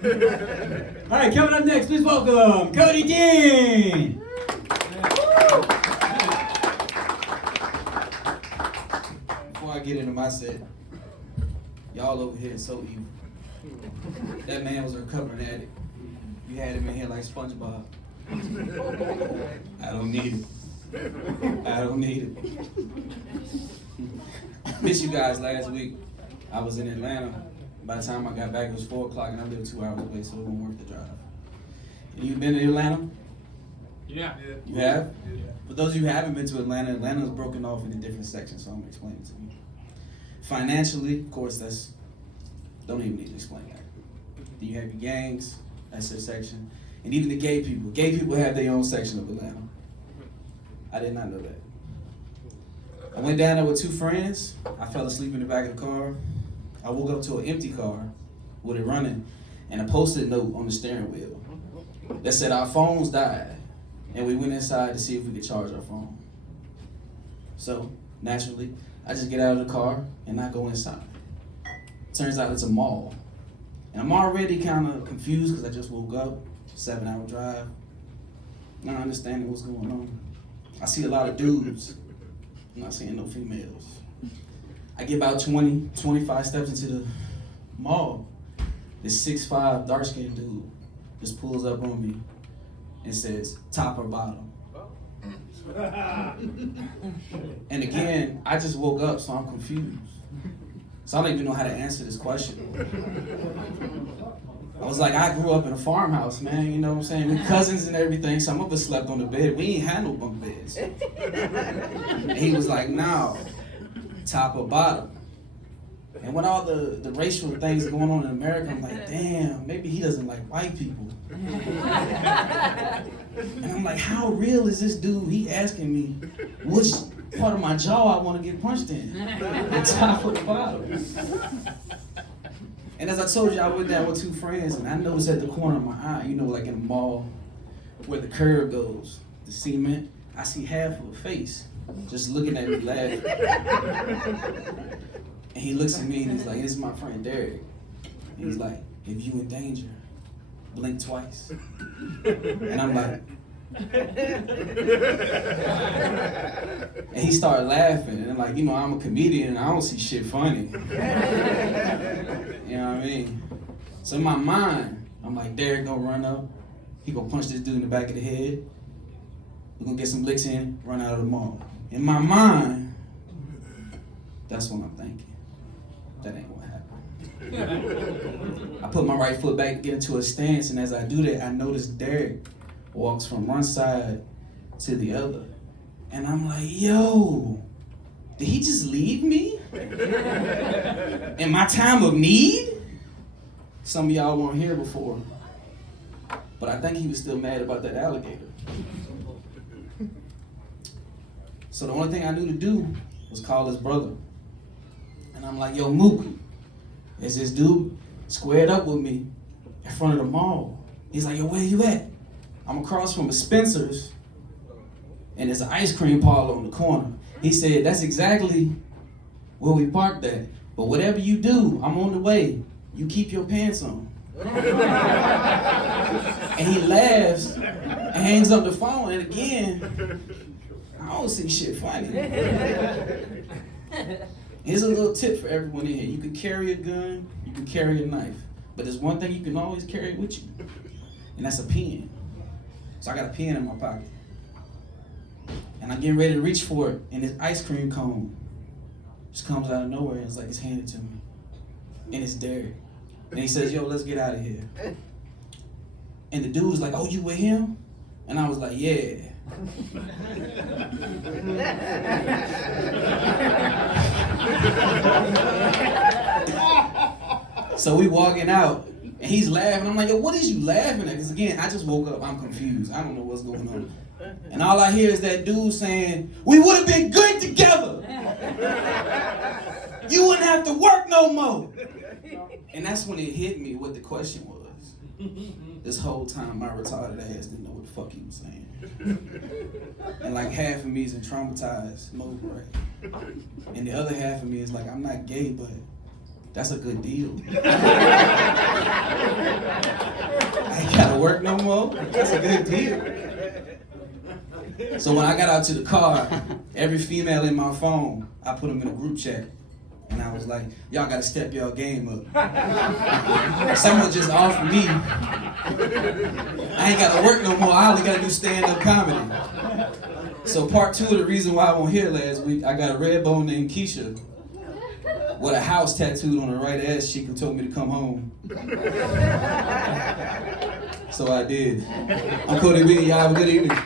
All right, coming up next, please welcome Cody Dean. Before I get into my set, y'all over here are so evil. That man was a recovering addict. You had him in here like SpongeBob. I don't need it. I don't need it. Missed you guys last week. I was in Atlanta. By the time I got back, it was 4 o'clock, and I live 2 hours away, so it won't worth the drive. And you been to Atlanta? Yeah. You have? Yeah. For those of you who haven't been to Atlanta, Atlanta is broken off into different sections, so I'm gonna explain it to you. Financially, of course, don't even need to explain that. Then you have your gangs, that's their section. And even the gay people. Gay people have their own section of Atlanta. I did not know that. I went down there with 2 friends. I fell asleep in the back of the car. I woke up to an empty car with it running and a post-it note on the steering wheel that said our phones died, and we went inside to see if we could charge our phone. So, naturally, I just get out of the car and I go inside. Turns out it's a mall. And I'm already kind of confused because I just woke up, 7-hour drive, not understanding what's going on. I see a lot of dudes. I'm not seeing no females. I get about 20, 25 steps into the mall. This 6'5", dark-skinned dude just pulls up on me and says, top or bottom? And again, I just woke up, so I'm confused. So I don't even know how to answer this question. I was like, I grew up in a farmhouse, man, you know what I'm saying? We cousins and everything, some of us slept on the bed. We ain't had no bunk beds. And he was like, no, top or bottom. And with all the racial things going on in America, I'm like, damn, maybe he doesn't like white people. And I'm like, how real is this dude? He asking me which part of my jaw I want to get punched in, the top or the bottom. And as I told you, I went down with 2 friends, and I noticed at the corner of my eye, you know, like in a mall, where the curve goes, the cement, I see half of a face just looking at me laughing. And he looks at me and he's like, this is my friend Derek. And he's like, if you in danger, blink twice. And I'm like, and he started laughing, and like, you know, I'm a comedian and I don't see shit funny. You know what I mean? So in my mind, I'm like, Derek gonna run up, he gonna punch this dude in the back of the head, we're gonna get some licks in, run out of the mall. In my mind, that's what I'm thinking. That ain't what happened. I put my right foot back to get into a stance, and as I do that, I notice Derek walks from one side to the other. And I'm like, yo, did he just leave me? In my time of need? Some of y'all weren't here before, but I think he was still mad about that alligator. So the only thing I knew to do was call his brother. And I'm like, yo, Mook, there's this dude squared up with me in front of the mall. He's like, yo, where you at? I'm across from a Spencer's, and there's an ice cream parlor on the corner. He said, that's exactly where we parked at. But whatever you do, I'm on the way. You keep your pants on. And he laughs and hangs up the phone, and again, I don't see shit funny. Here's a little tip for everyone in here. You can carry a gun, you can carry a knife, but there's one thing you can always carry with you, and that's a pen. So I got a pen in my pocket. And I'm getting ready to reach for it, and this ice cream cone just comes out of nowhere, and it's like it's handed to me. And it's Derek. And he says, yo, let's get out of here. And the dude was like, oh, you with him? And I was like, yeah. So we walking out, and he's laughing. I'm like, yo, what is you laughing at? Because again, I just woke up, I'm confused. I don't know what's going on. And all I hear is that dude saying, we would have been good together. You wouldn't have to work no more. And that's when it hit me what the question was. This whole time my retarded ass didn't know what the fuck he was saying. And like half of me is in traumatized mode, right? And the other half of me is like, I'm not gay, but That's a good deal. I ain't gotta work no more. That's a good deal. So when I got out to the car, every female in my phone, I put them in a group chat. And I was like, y'all gotta step y'all game up. Someone just offered me. I ain't gotta work no more. I only gotta do stand-up comedy. So part 2 of the reason why I wasn't here last week, I got a red bone named Keisha with a house tattooed on her right ass cheek who told me to come home. So I did. I'm Cody B. Y'all have a good evening.